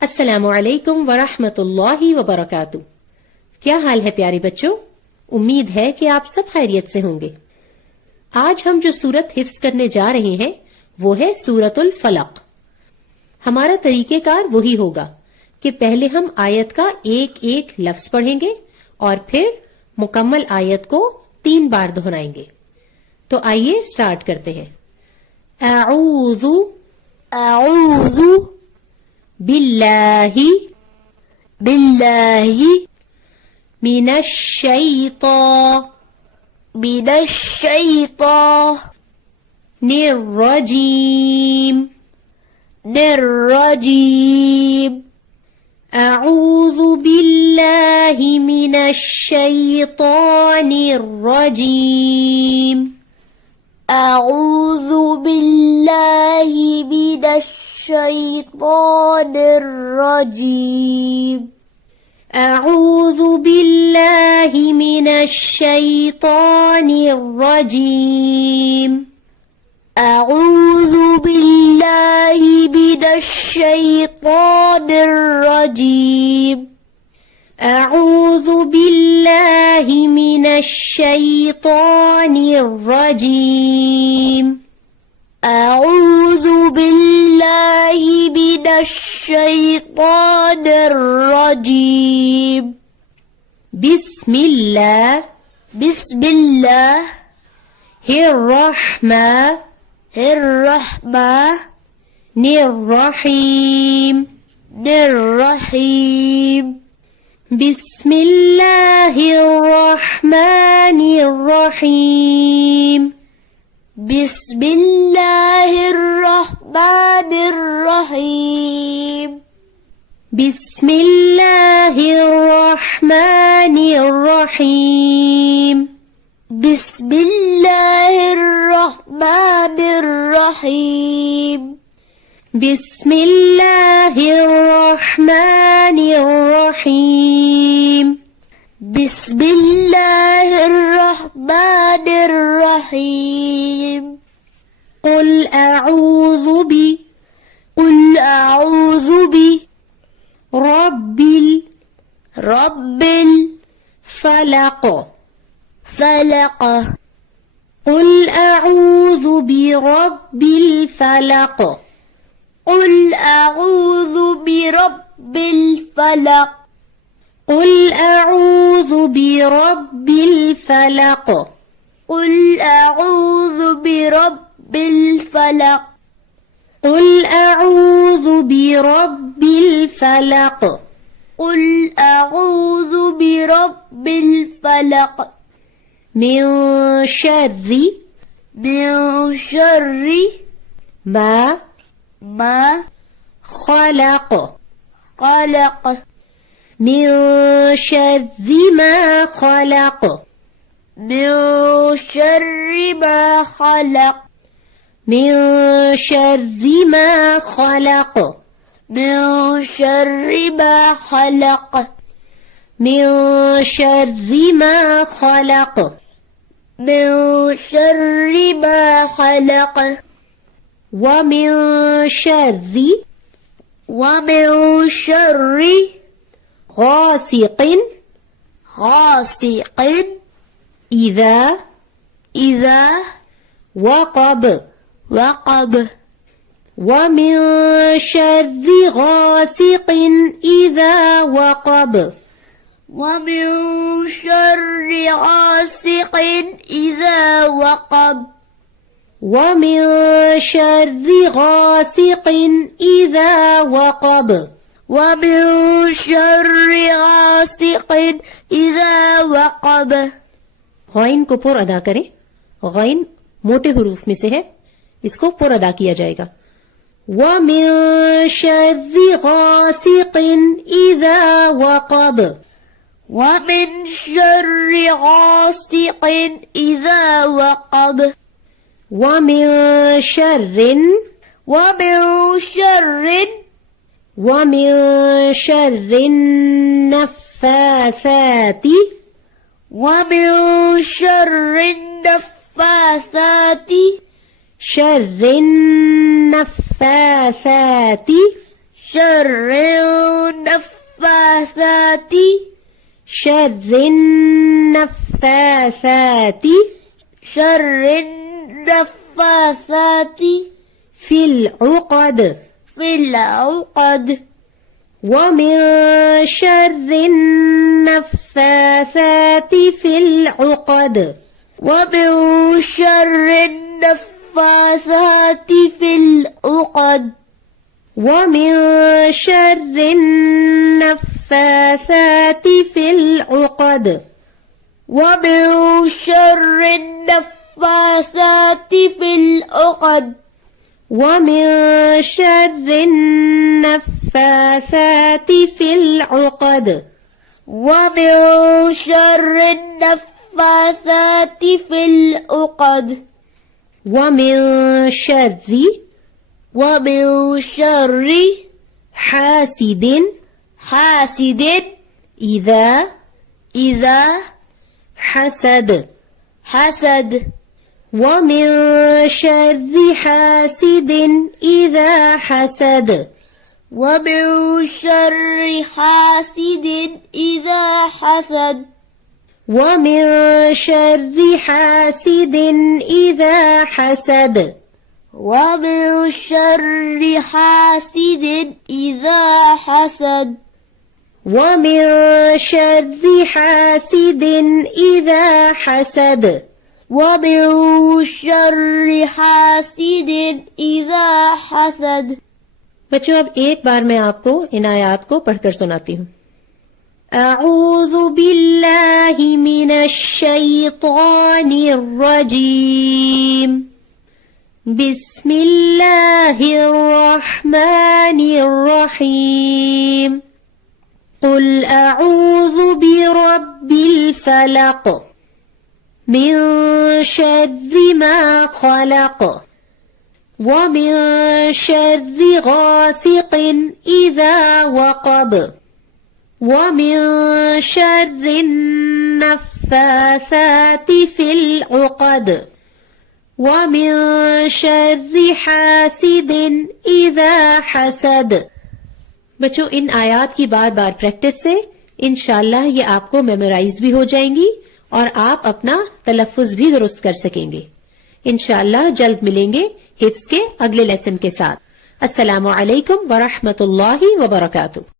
अस्सलामु अलैकुम वरहमतुल्लाहि वबरकातुह। क्या हाल है प्यारे बच्चों? उम्मीद है कि आप सब खैरियत से होंगे। आज हम जो सूरत हिफ्ज करने जा रहे हैं वो है सूरतुल फलक। हमारा तरीकेकार वही होगा कि पहले हम आयत का एक एक लफ्ज पढ़ेंगे और फिर मुकम्मल आयत को 3 बार दोहराएंगे। तो आइए स्टार्ट करते हैं। अऊज़ु अऊज़ु बिल्लाहि बिल्लाहि मिनश्शैतानिर्रजीम। निर्रजीम अऊज़ु बिल्लाहि मिनश्शैतानिर्रजीम। अऊज़ु बिल्लाहि मिनश्शैतानिर्रजीम। अऊज़ु बिल्लाहि मिनश्शैतानिर्रजीम। अऊज़ु बिल्लाहि मिनश्शैतानिर्रजीम। अऊज़ु बिल्लाहि मिनश्शैतानिर्रजीम। अऊज़ु बिल्लाहि मिनश्शैतानिर्रजीम। बिस्मिल्लाह हिर्रहमानिर्रहीम। निर्रहीम बिस्मिल्लाहिर्रहमानिर्रहीम। बिस्मिल्लाहिर्रहमानिर्रहीम। बिस्मिल्लाहिर्रहमानिर्रहीम। बिस्मिल्लाहिर्रहमानिर्रहीम। बिस्मिल्लाहिर्रहमानिर्रहीम। बिस्मिल्लाहिर्रहमानिर्रहीम। قل أعوذ برب الفلق قل أعوذ برب الفلق قل أعوذ برب الفلق قل أعوذ برب الفلق قل أعوذ برب الفلق قل أعوذ برب الفلق قل أعوذ برب الفلق من شر ما خلق من شر ما خلق من شر ما خلق من شر ما خلق من شر ما خلق من شر ما خلق من شر ما خلق ومن شر غاسق إذا وقب ومن شر غاسق إذا وقب ومن شر غاسق إذا وقب ومن شر غاسق إذا وقب ومن شر غاسق إذا وقب। गैन को पुर अदा करें। गैन मोटे हुरूफ में से है, इसको पुर अदा किया जाएगा। ومن شر غاسق إذا وقب ومن شر غاسق إذا وقب ومن شر النفاثات ومن شر النفاثات شر النفاثات شر النفاثات شر النفاثات شر النفاثات في العقد في العقد ومن شر النفاثات في العقد ومن شر النفاثات في العقد ومن شر النفاثات في العقد ومن شر النفاثات في العقد ومن شر النفاثات في العقد ومن شر النفاثات في العقد ومن شر حاسد إذا حسد ومن شر حاسد إذا حسد ومن شر حاسد إذا حسد ومن شر حاسد إذا حسد ومن شر حاسد إذا حسد ومن شر حاسد إذا حسد ومن شر حاسد إذا حسد बच्चों अब एक बार मैं आपको इन आयात को पढ़कर सुनाती हूँ। अऊज़ु बिल्लाहि मिनश शैतानिर रजीम बिस्मिल्लाहिर रहमानिर रहीम कुल अऊज़ु बिरब्बिल फलक मिन शर्रि मा खलक ومن شر غاسق إذا وقب ومن شر النفاثات في العقد ومن شر حاسد إذا حسد बच्चों इन आयात की बार बार प्रैक्टिस से इंशाल्लाह ये आपको मेमोराइज भी हो जाएंगी और आप अपना तलफ्फुज भी दुरुस्त कर सकेंगे। इंशाल्लाह जल्द मिलेंगे हिफ्स के अगले लेसन के साथ। अस्सलामु अलैकुम व रहमतुल्लाहि व बरकातुहू।